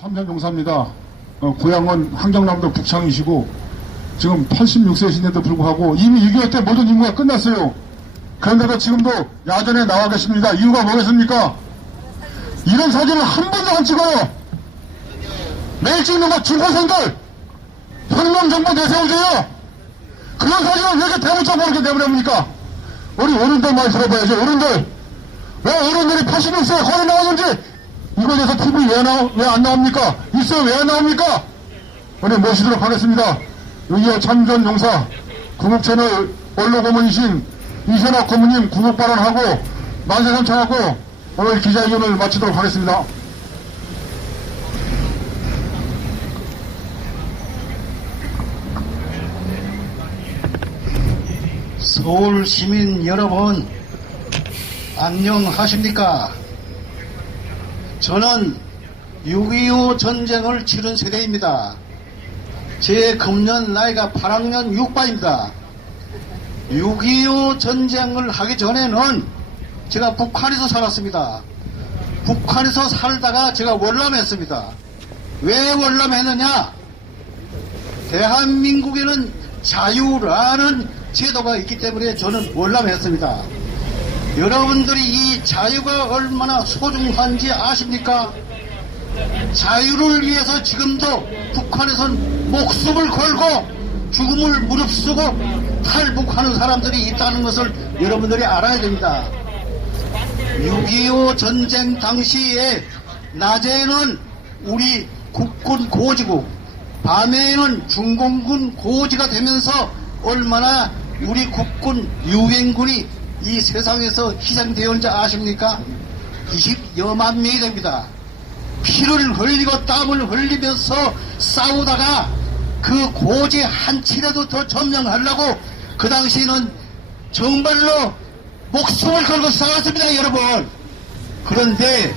삼산용사입니다. 고향은 한경남도 북창이시고 지금 86세이신데도 불구하고 이미 6.25 때 모든 임무가 끝났어요. 그런데도 지금도 야전에 나와 계십니다. 이유가 뭐겠습니까? 이런 사진을 한 번도 안 찍어요. 매일 찍는 거 중고생들 혁명정부 내세우세요. 그런 사진을 왜 이렇게 대문짝으로 이렇게 내보냅니까? 우리 어른들 말 들어봐야죠. 어른들 왜 어른들이 86세에 거리 나오는지 이거에 대해서 TV 왜 안 나옵니까? 있어요. 왜 안 나옵니까? 오늘 모시도록 하겠습니다. 6.25 참전용사 구국채널 원로고문이신 이선학 고문님 구국 발언하고 만세 삼창하고 오늘 기자회견을 마치도록 하겠습니다. 서울 시민 여러분, 안녕하십니까? 저는 6.25 전쟁을 치른 세대입니다. 제 금년 나이가 8학년 6반입니다. 6.25 전쟁을 하기 전에는 제가 북한에서 살았습니다. 북한에서 살다가 제가 월남했습니다. 왜 월남했느냐? 대한민국에는 자유라는 제도가 있기 때문에 저는 월남했습니다. 여러분들이 이 자유가 얼마나 소중한지 아십니까? 자유를 위해서 지금도 북한에선 목숨을 걸고 죽음을 무릅쓰고 탈북하는 사람들이 있다는 것을 여러분들이 알아야 됩니다. 6.25 전쟁 당시에 낮에는 우리 국군 고지고 밤에는 중공군 고지가 되면서 얼마나 우리 국군 유엔군이 이 세상에서 희생되었는지 아십니까? 20여만 명이 됩니다. 피를 흘리고 땀을 흘리면서 싸우다가 그 고지 한 칠에도 더 점령하려고 그 당시에는 정말로 목숨을 걸고 싸웠습니다, 여러분. 그런데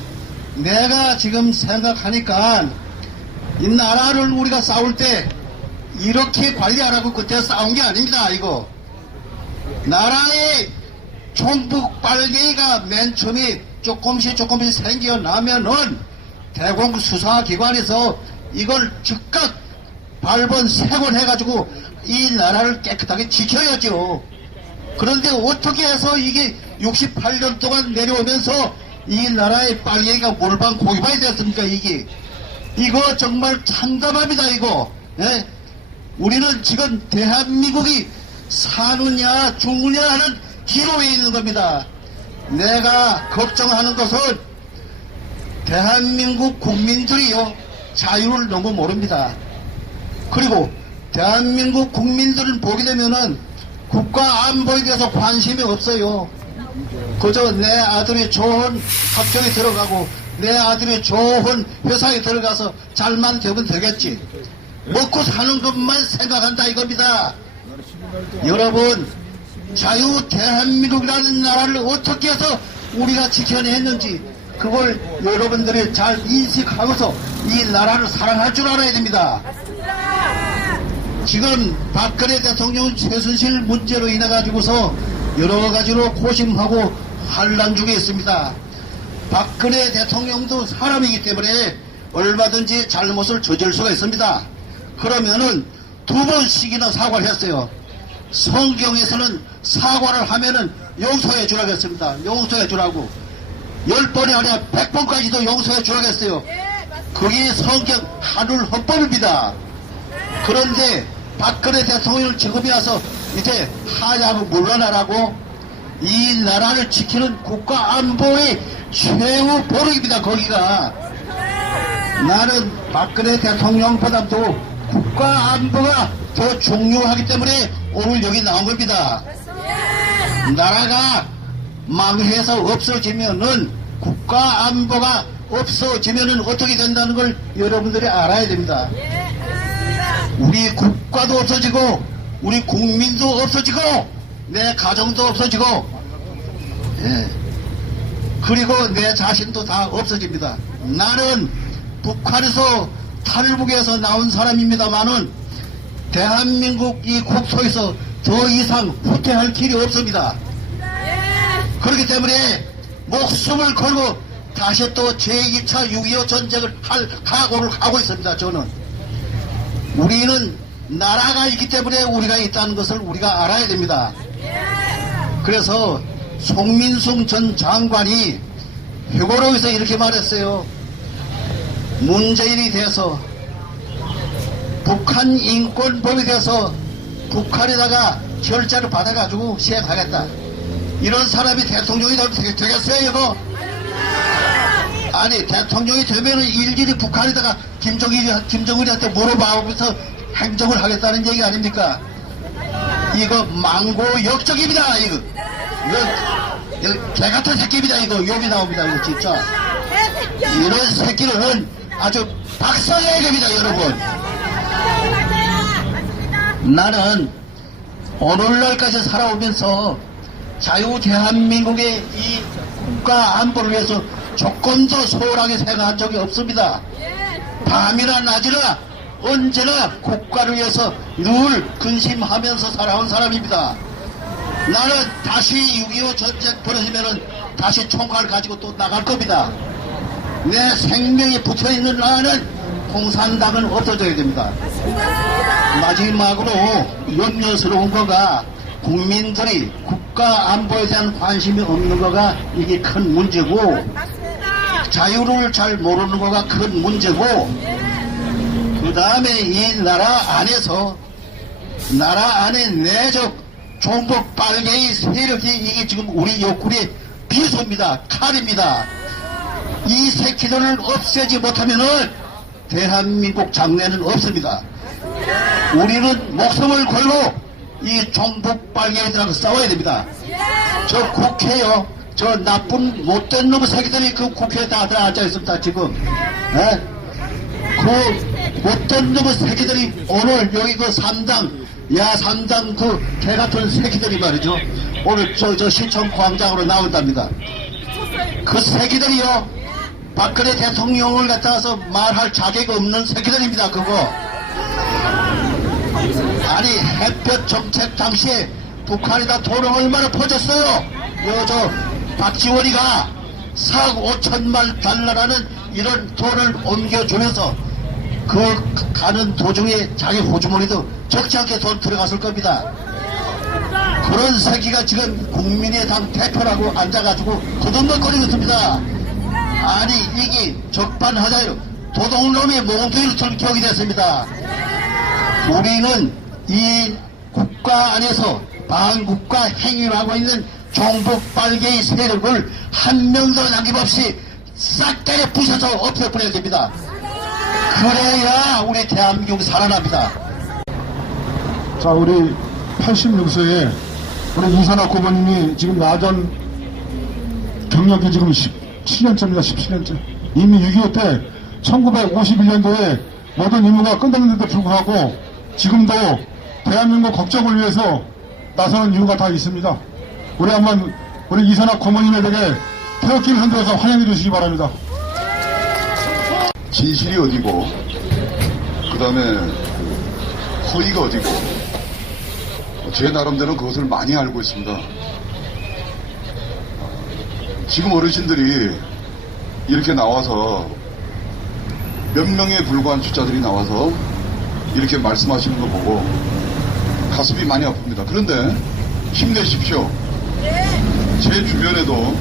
내가 지금 생각하니까 이 나라를 우리가 싸울 때 이렇게 관리하라고 그때 싸운 게 아닙니다. 이거 나라의 총북 빨갱이가 맨 처음에 조금씩 생겨나면은 대공 수사기관에서 이걸 즉각 발본 세곤해가지고 이 나라를 깨끗하게 지켜야죠. 그런데 어떻게 해서 이게 68년 동안 내려오면서 이 나라의 빨갱이가 몰방 고기반이 됐습니까? 이거 정말 참담합니다. 이거. 예? 우리는 지금 대한민국이 사느냐 죽느냐 하는 기로에 있는 겁니다. 내가 걱정하는 것은 대한민국 국민들이요 자유를 너무 모릅니다. 그리고 대한민국 국민들을 보게 되면은 국가 안보에 대해서 관심이 없어요. 그저 내 아들이 좋은 학교에 들어가고 내 아들이 좋은 회사에 들어가서 잘만 되면 되겠지. 먹고 사는 것만 생각한다 이겁니다. 여러분, 자유 대한민국이라는 나라를 어떻게 해서 우리가 지켜냈는지 그걸 여러분들이 잘 인식하고서 이 나라를 사랑할 줄 알아야 됩니다. 지금 박근혜 대통령 최순실 문제로 인해 가지고서 여러 가지로 고심하고 환란 중에 있습니다. 박근혜 대통령도 사람이기 때문에 얼마든지 잘못을 저질 수가 있습니다. 그러면은 2번씩이나 사과를 했어요. 성경에서는 사과를 하면은 용서해 주라고 했습니다. 용서해 주라고. 10번이 아니라 100번까지도 용서해 주라고 했어요. 그게 성경 하늘 헌법입니다. 그런데 박근혜 대통령을 지금이 와서 이제 하야고 물러나라고 이 나라를 지키는 국가 안보의 최후 보력입니다. 거기가. 나는 박근혜 대통령보다도 국가 안보가 더 중요하기 때문에 오늘 여기 나온 겁니다. 나라가 망해서 없어지면은 국가 안보가 없어지면은 어떻게 된다는 걸 여러분들이 알아야 됩니다. 우리 국가도 없어지고 우리 국민도 없어지고 내 가정도 없어지고 그리고 내 자신도 다 없어집니다. 나는 북한에서 탈북해서 나온 사람입니다만은 대한민국 이 국토에서 더 이상 후퇴할 길이 없습니다. 그렇기 때문에 목숨을 걸고 다시 또 제2차 6.25 전쟁을 할 각오를 하고 있습니다. 저는 우리는 나라가 있기 때문에 우리가 있다는 것을 우리가 알아야 됩니다. 그래서 송민숙 전 장관이 회고록에서 이렇게 말했어요. 문재인이 돼서 북한 인권법에 대해서 북한에다가 결자를 받아가지고 시행하겠다. 이런 사람이 대통령이 되겠어요, 이거? 아니, 대통령이 되면은 일일이 북한에다가 김정은이한테 물어봐보면서 행정을 하겠다는 얘기 아닙니까? 이거 망고 역적입니다, 이거. 이거 개 같은 새끼입니다, 이거. 욕이 나옵니다, 이거 진짜. 이런 새끼는 아주 박살내야 됩니다, 여러분. 나는 오늘날까지 살아오면서 자유 대한민국의 이 국가 안보를 위해서 조금도 소홀하게 생각한 적이 없습니다. 밤이나 낮이나 언제나 국가를 위해서 늘 근심하면서 살아온 사람입니다. 나는 다시 6.25 전쟁 벌어지면은 다시 총칼 가지고 또 나갈 겁니다. 내 생명이 붙어있는 나는 공산당은 없어져야 됩니다. 마지막으로 염려스러운 거가 국민들이 국가 안보에 대한 관심이 없는 거가 이게 큰 문제고, 자유를 잘 모르는 거가 큰 문제고, 그 다음에 이 나라 안에서 나라 안에 내적 종북 빨갱이 세력이 이게 지금 우리 옆구리에 비수입니다. 칼입니다. 이 새끼들을 없애지 못하면은 대한민국 장래는 없습니다. 우리는 목숨을 걸고 이 종북 빨갱이들하고 싸워야 됩니다. 저 국회요, 저 나쁜 못된 놈의 새끼들이 그 국회에 다 들어앉아 있습니다, 지금. 예? 그 못된 놈의 새끼들이 오늘 여기 그 3당, 야 3당 그 개같은 새끼들이 말이죠. 오늘 저 시청 광장으로 나온답니다. 그 새끼들이요, 박근혜 대통령을 갖다서 말할 자격이 없는 새끼들입니다, 그거. 아니, 햇볕 정책 당시에 북한에다 돈을 얼마나 퍼줬어요? 저 박지원이가 4억 5천만 달러라는 이런 돈을 옮겨주면서 그 가는 도중에 자기 호주머니도 적지 않게 돈 들어갔을 겁니다. 그런 새끼가 지금 국민의당 대표라고 앉아가지고 거듭먹거리고 있습니다. 아니, 이게 적반하장으로 도둑놈의 몽둥이를 털 격이 됐습니다. 우리는 이 국가 안에서 반국가 행위를 하고 있는 종북 빨갱이 세력을 한 명도 남김없이 싹 때려 부셔서 없애버려야 됩니다. 그래야 우리 대한민국이 살아납니다. 자, 우리 86세에 우리 이선학 고모님이 지금 야전 경력이 지금 17년째입니다. 17년째. 이미 6.25 때 1951년도에 모든 임무가 끝났는데도 불구하고 지금도 대한민국 걱정을 위해서 나서는 이유가 다 있습니다. 우리 한번 우리 이선학 고모님에게 태극기를 흔들어서 환영해 주시기 바랍니다. 진실이 어디고, 그 다음에 허위가 어디고, 제 나름대로 그것을 많이 알고 있습니다. 지금 어르신들이 이렇게 나와서 몇 명에 불과한 숫자들이 나와서 이렇게 말씀하시는 거 보고 가슴이 많이 아픕니다. 그런데 힘내십시오. 제 주변에도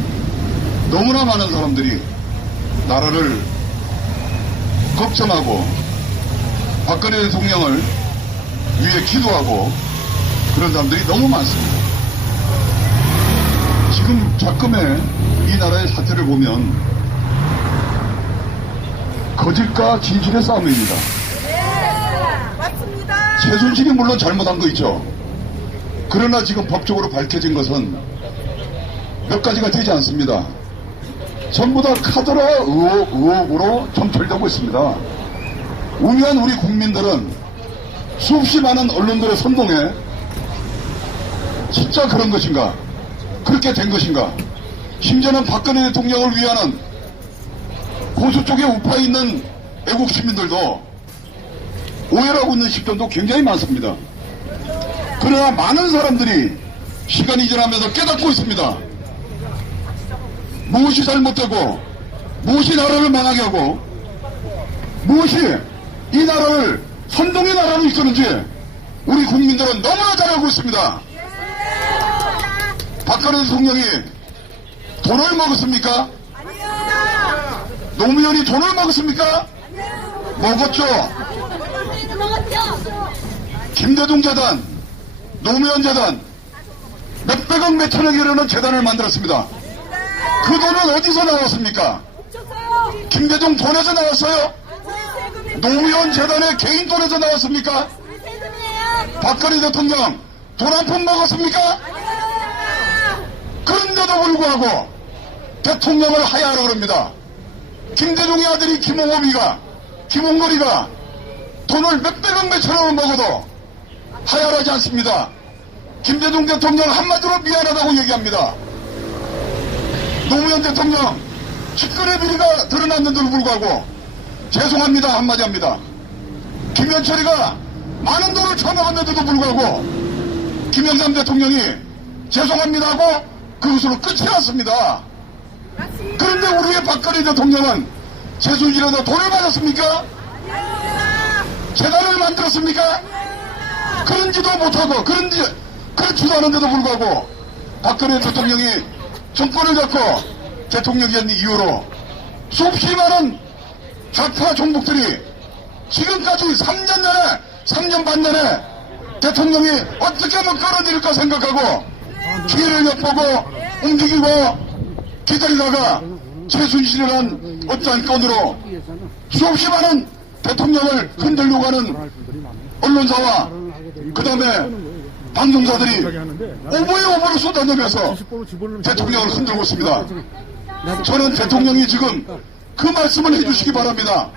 너무나 많은 사람들이 나라를 걱정하고 박근혜 대통령을 위해 기도하고 그런 사람들이 너무 많습니다. 지금 작금의 이 나라의 사태를 보면 거짓과 진실의 싸움입니다. 맞습니다. 최순실이 물론 잘못한 거 있죠. 그러나 지금 법적으로 밝혀진 것은 몇 가지가 되지 않습니다. 전부 다 카더라 의혹으로 점철되고 있습니다. 우매한 우리 국민들은 수없이 많은 언론들의 선동에 진짜 그런 것인가? 그렇게 된 것인가? 심지어는 박근혜 대통령을 위하는 고수 쪽에 우파에 있는 애국 시민들도 오해를 하고 있는 시점도 굉장히 많습니다. 그러나 많은 사람들이 시간이 지나면서 깨닫고 있습니다. 무엇이 잘못되고 무엇이 나라를 망하게 하고 무엇이 이 나라를 선동의 나라로 이끄는지 우리 국민들은 너무나 잘 알고 있습니다. 박근혜 대통령이 돈을 먹었습니까? 노무현이 돈을 먹었습니까? 먹었죠. 김대중 재단, 노무현 재단 몇백억 몇천억이 이르는 재단을 만들었습니다. 그 돈은 어디서 나왔습니까? 김대중 돈에서 나왔어요? 노무현 재단의 개인 돈에서 나왔습니까? 박근혜 대통령 돈 한 푼 먹었습니까? 그런데도 불구하고 대통령을 하야하라 그럽니다. 김대중의 아들이 김홍걸이가 돈을 몇백억 몇천억을 먹어도 하야하지 않습니다. 김대중 대통령 한마디로 미안하다고 얘기합니다. 노무현 대통령 직권의 비리가 드러났는데도 불구하고 죄송합니다 한마디 합니다. 김현철이가 많은 돈을 처먹었는데도 불구하고 김영삼 대통령이 죄송합니다 하고 그것으로 끝이 났습니다. 그런데 우리의 박근혜 대통령은 최순실에서 돈을 받았습니까? 재단을 만들었습니까? 그런지도 못하고 그렇지도 않은데도 불구하고 박근혜 대통령이 정권을 잡고 대통령이 된 이후로 수없이 많은 좌파 종북들이 지금까지 3년 반 내내 대통령이 어떻게 하면 끌어들일까 생각하고 기회를 엿보고 움직이고 기다리다가 최순실이라는 어떠한 건으로 수없이 많은 대통령을 흔들려고 하는 언론사와 그 다음에 방송사들이 오보에 오보를 쏟아내면서 대통령을 흔들고 있습니다. 저는 대통령이 지금 그 말씀을 해주시기 바랍니다.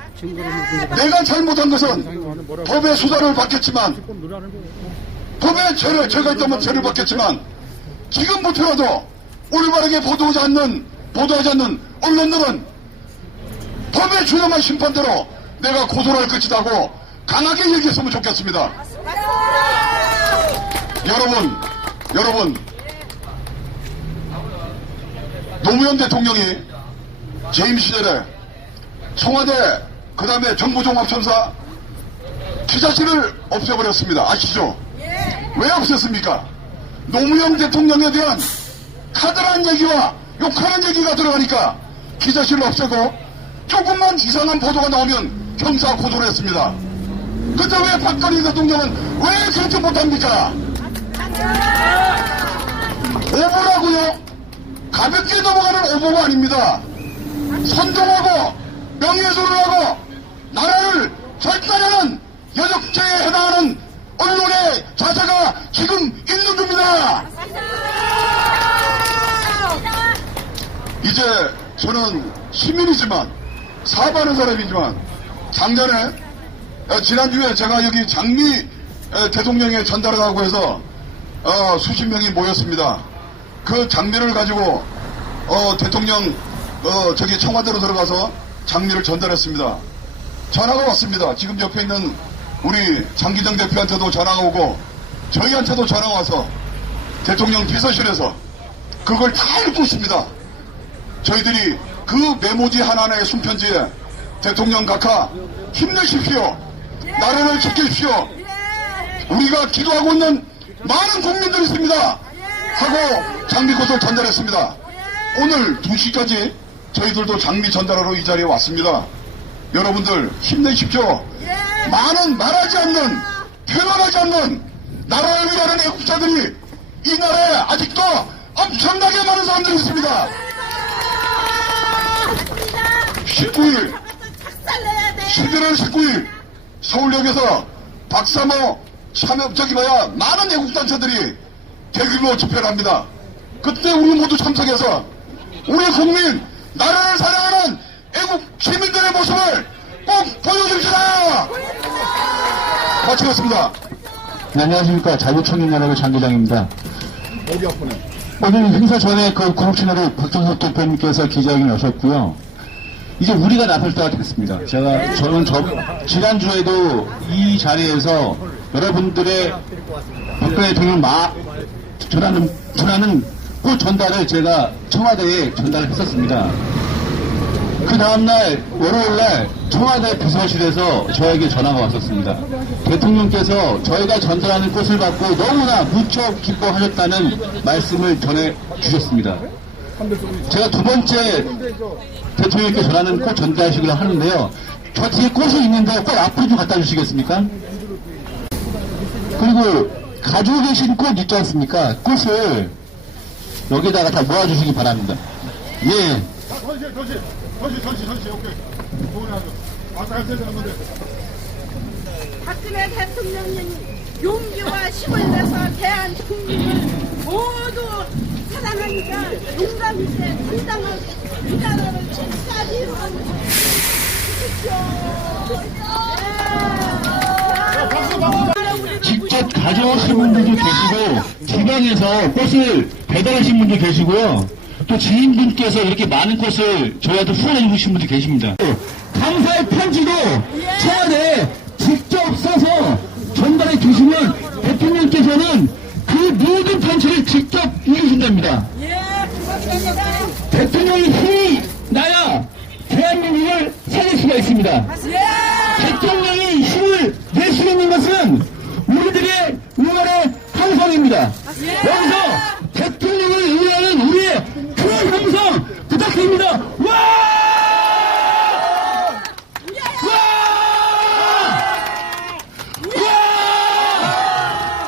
내가 잘못한 것은 법의 수사를 받겠지만 법에 제가 있다면 죄를 받겠지만 지금부터라도 올바르게 보도하지 않는 언론들은 법의 준엄한 심판대로 내가 고소를 할 것이다 고 강하게 얘기했으면 좋겠습니다. 여러분 노무현 대통령이 재임 시절에 청와대 그 다음에 정부종합청사 기자실을 없애버렸습니다. 아시죠? 왜 없앴습니까? 노무현 대통령에 대한 카드란 얘기와 욕하는 얘기가 들어가니까 기자실을 없애고 조금만 이상한 보도가 나오면 형사 고소를 했습니다. 그때 왜 박근혜 대통령은 왜 그렇게 못합니까? 오보라고요? 가볍게 넘어가는 오보가 아닙니다. 선동하고 명예훼손을 하고 나라를 절단하는 여적죄에 해당하는 언론의 자세가 지금 있는 겁니다. 이제 저는 시민이지만 사업하는 사람이지만 작년에 지난주에 제가 여기 장미 대통령에 전달하고 해서 수십 명이 모였습니다. 그 장미를 가지고 대통령 저기 청와대로 들어가서 장미를 전달했습니다. 전화가 왔습니다. 지금 옆에 있는 우리 장기정 대표한테도 전화가 오고 저희한테도 전화가 와서 대통령 비서실에서 그걸 다 읽고 있습니다. 저희들이 그 메모지 하나하나의 순편지에 대통령 각하 힘내십시오. 나라를 지키십시오. 우리가 기도하고 있는 많은 국민들이 있습니다. 하고 장미꽃을 전달했습니다. 오늘 2시까지 저희들도 장미 전달하러 이 자리에 왔습니다. 여러분들 힘내십시오. 많은 말하지 않는 표현하지 않는 나라를 위하는 애국자들이 이 나라에 아직도 엄청나게 많은 사람들이 있습니다. 19일 11월 19일 서울역에서 박사모 많은 애국단체들이 대규모 집회를 합니다. 그때 우리 모두 참석해서 우리 국민 나라를 사랑하는 애국 시민들의 모습을 꼭 보여줍시다. 마치겠습니다. 네, 안녕하십니까. 자유총연연합의 장기장입니다. 어디 아프네. 오늘 행사 전에 그 구국신화로 박정석 대표님께서 기자회견을 하셨고요. 이제 우리가 나설 때가 됐습니다. 저는 지난주에도 이 자리에서 여러분들의 박근혜 대통령 전하는 그 전달을 제가 청와대에 전달을 했었습니다. 그 다음날 월요일날 청와대 비서실에서 저에게 전화가 왔었습니다. 대통령께서 저희가 전달하는 꽃을 받고 너무나 무척 기뻐하셨다는 말씀을 전해주셨습니다. 제가 두 번째 대통령께 전하는 꽃 전달식을 하는데요. 저 뒤에 꽃이 있는데 꽃 앞으로 좀 갖다 주시겠습니까? 그리고 가지고 계신 꽃 있지 않습니까? 꽃을 여기다가 다 모아주시기 바랍니다. 예. 전시, 오케이. 좋으네, 아까 했어야 되는 건데. 박근혜 대통령님 용기와 힘을 내서 대한 국민을 모두 사랑하니까 용감 있게 당당하게 이 나라를 끝까지 이루어주십시오. 직접 가져오신 분들도 계시고 지방에서 꽃을 배달하신 분도 계시고요. 또 지인분께서 이렇게 많은 꽃을 저희한테 후원해 주신 분도 계십니다. 감사의 편지도 청와대에 직접 써서 전달해 주시면 대통령께서는 그 모든 편지를 직접 읽으신답니다. 예, 고맙습니다. 대통령의 힘이 나야 대한민국을 살릴 수가 있습니다. 대통령이 힘을 낼 수 있는 것은 우리들의 응원의 함성입니다. 여기서 대통령을 응원하는 우리의 큰 함성 부탁드립니다. 와!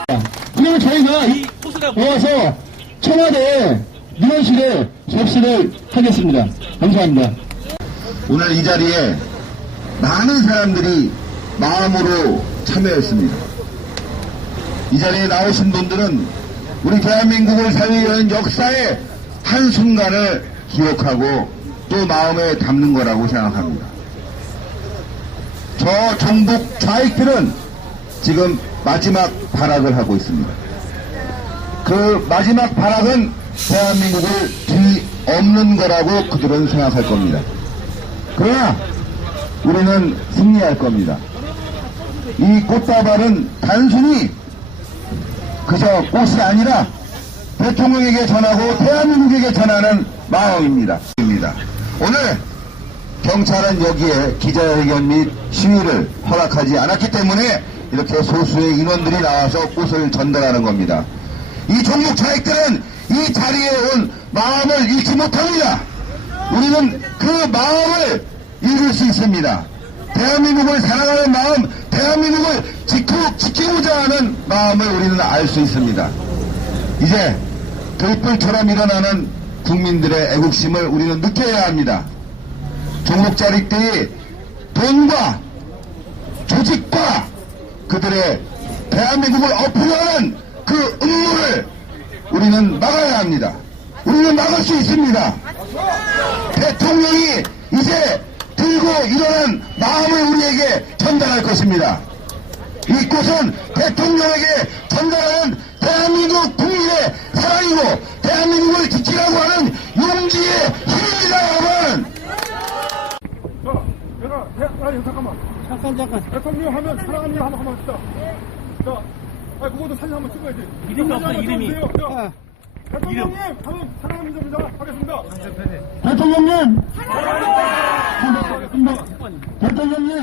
와! 그리고 저희가 모아서 청와대 민원실에 접수를 하겠습니다. 감사합니다. 오늘 이 자리에 많은 사람들이 마음으로 참여했습니다. 이 자리에 나오신 분들은 우리 대한민국을 살리려는 역사의 한순간을 기억하고 또 마음에 담는 거라고 생각합니다. 저 종북 좌익들은 지금 마지막 발악을 하고 있습니다. 그 마지막 발악은 대한민국을 뒤엎는 거라고 그들은 생각할 겁니다. 그러나 우리는 승리할 겁니다. 이 꽃다발은 단순히 그저 꽃이 아니라 대통령에게 전하고 대한민국에게 전하는 마음입니다. 오늘 경찰은 여기에 기자회견 및 시위를 허락하지 않았기 때문에 이렇게 소수의 인원들이 나와서 꽃을 전달하는 겁니다. 이 종북 좌익들은 이 자리에 온 마음을 잃지 못합니다. 우리는 그 마음을 읽을 수 있습니다. 대한민국을 사랑하는 마음, 대한민국을 지키고자 하는 마음을 우리는 알 수 있습니다. 이제 들불처럼 일어나는 국민들의 애국심을 우리는 느껴야 합니다. 종북 좌익들이 돈과 조직과 그들의 대한민국을 엎으려는 그 음모를 우리는 막아야 합니다. 우리는 막을 수 있습니다. 대통령이 이제 들고 일어난 마음을 우리에게 전달할 것입니다. 이 꽃은 대통령에게 전달하는 대한민국 국민의 사랑이고 대한민국을 지키라고 하는 용기의 힘입니다, 여러분. 아니, 잠깐만. 대통령 하면 사랑합니다. 한번 합시다. 자, 그것도 사진 한번 찍어야지. 이름이 없어, 이름이. 대통령님, 하면 사랑합니다. 하겠습니다. 대통령님! 대통령님!